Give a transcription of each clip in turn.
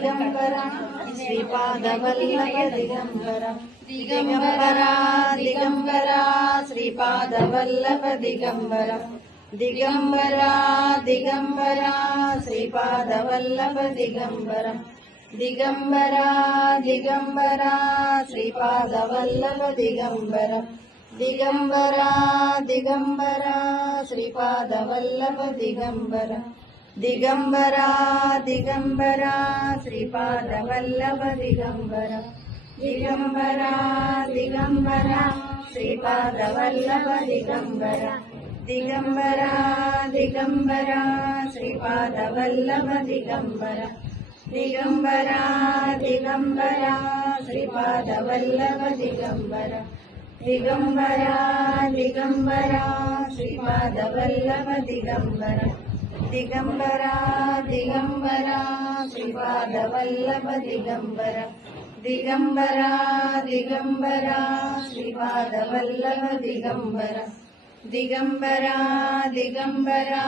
दिगंबरा श्रीपादवल्लभ दिगंबरा दिगंबरा दिगंबरा श्रीपादवल्लभ दिगंबरा दिगंबरा दिगंबरा श्रीपादवल्लभ दिगंबरा दिगंबरा दिगंबरा श्रीपादवल्लभ दिगंबरा दिगंबरा दिगंबरा श्रीपादवल्लभ दिगंबरा दिगंबरा दिगंबरा श्रीपादवल्लभ दिगंबरा दिगंबरा दिगंबरा श्रीपादवल्लभ दिगंबरा दिगंबरा दिगंबरा श्रीपादवल्लभ दिगंबरा दिगंबरा दिगंबरा श्रीपादवल्लभ दिगंबरा दिगंबरा दिगंबरा श्रीपादवल्लभ दिगंबरा दिगंबरा दिगंबरा श्रीपादवल्लभ दिगंबरा दिगंबरा दिगंबरा श्रीपादवल्लभ दिगंबरा दिगंबरा दिगंबरा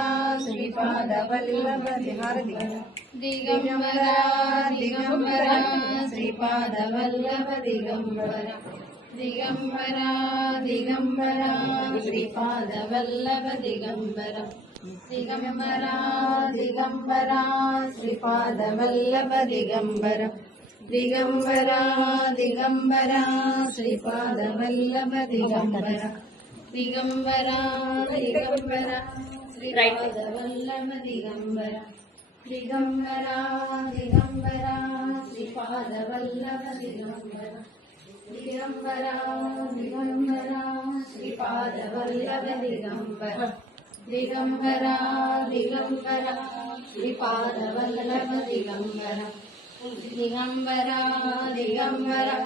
श्रीपादवल्लभ दिगंबरा दिगंबरा श्रीपादवल्लभ दिगंबरा दिगंबरा दिगंबरा श्रीपादवल्लभ दिगंबरा दिगंबरा दिगंबरा श्रीपादवल्लभ दिगंबरा दिगंबरा दिगंबरा श्रीपादवल्लभ दिगंबरा दिगंबरा दिगंबरा श्रीपादवल्लभ दिगंबरा दिगंबरा दिगंबरा श्रीपादवल्लभ दिगंबरा दिगंबरा दिगंबरा श्रीपादवल्लभ दिगंबरा दिगंबरा दिगंबरा श्रीपादवल्लभ दिगंबरा दिगंबरा दिगंबरा श्रीपादवल्लभ दिगंबरा दिगंबरा दिगंबरा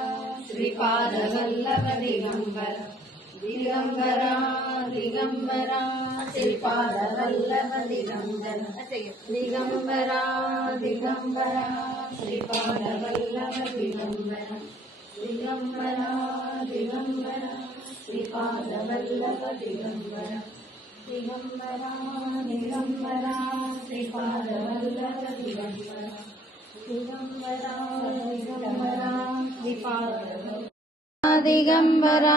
श्रीपादवल्लभ दिगंबरा दिगंबरा दिगंबरा श्रीपादवल्लभ दिगंबरा दिगंबरा दिगंबरा श्रीपादवल्लभ दिगंबरा दिगंबरा दिगंबरा श्रीपादवल्लभ दिगंबरा दिगंबरा दिगंबरा दिगंबरा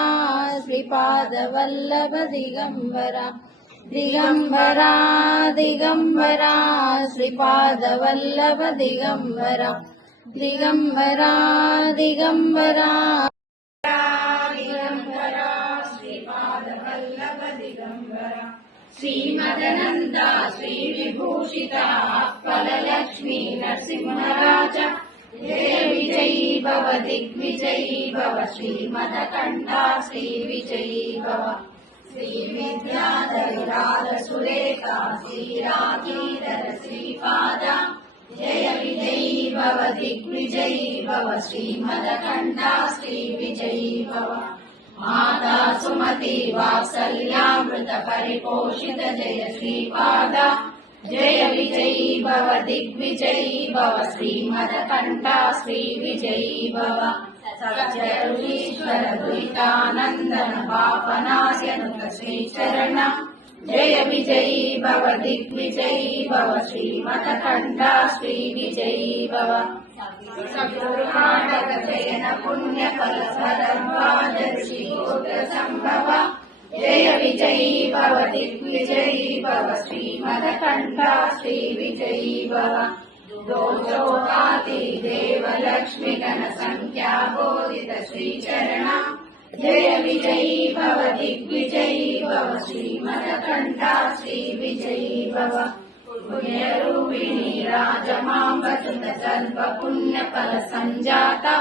श्रीपादवल्लभ दिगंबरा दिगंबरा दिगंबरा श्रीपादवल्लभ दिगंबरा दिगंबरा दिगंबरा दिगंबरा श्रीपादवल्लभ दिगंबरा श्रीमदनंदा श्री विभूषिता फललक्ष्मी नरसिंहराज जय विजयी भव दिग्विजयी भव श्रीमदकण्ठा श्री विजयी भव श्री विद्याधर सुरेखा श्रीराजीधर श्रीपाद जय विजयी भव दिग्विजयी भव श्रीमदकण्ठा श्री विजयी भव माता सुमति वात्सल्यामृत परिपोषित जय श्रीपाद जय विजयी भव दिग्विजयी भव श्रीमदकण्ठा श्री विजयी भव सच्चरुणीश्वर द्वैतानन्दन पापनाशनुत श्रीचरण जय विजयी भव दिग्विजयी भव श्रीमदकण्ठा श्री विजयी भव सद्गुरुनानक जयन पुण्यफल सरद्वाज ऋषि गोत्र संभव जय विजयी भव दिग्विजयी भव श्रीमदकण्ठा श्री विजयी भव दोषोपाति देव लक्ष्मी गण संख्या बोधित श्रीचरण जय विजयी भव दिग्विजयी भव श्रीमदकण्ठा श्री विजयी भव पुण्यरूपिणी राजमाम्बसुत सर्व पुण्यफल संजाता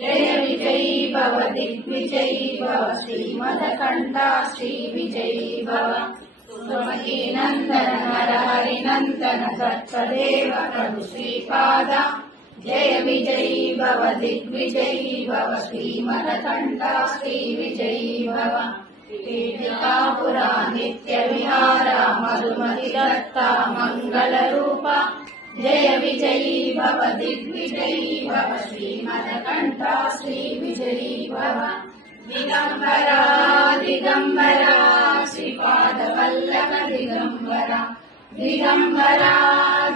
जय विजयी भव दिग्विजयी भव श्रीमदकण्ठा श्री विजयी भव सुमती नंदन नरहरि नंदन सत्सदेव प्रभु श्रीपाद जय विजयी भव दिग्विजयी भव श्रीमदकण्ठा श्री विजयी भव पीठिकापुरा नित्य विहारा मधुमति दत्ता मंगल रूपा जय विजयी भव दिग्विजयी भव श्रीमदकण्ठा श्री विजयी भव दिगंबरा दिगंबरा श्रीपादवल्लभ दिगंबरा दिगंबरा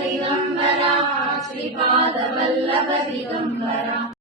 दिगंबरा श्रीपादवल्लभ दिगम्बरा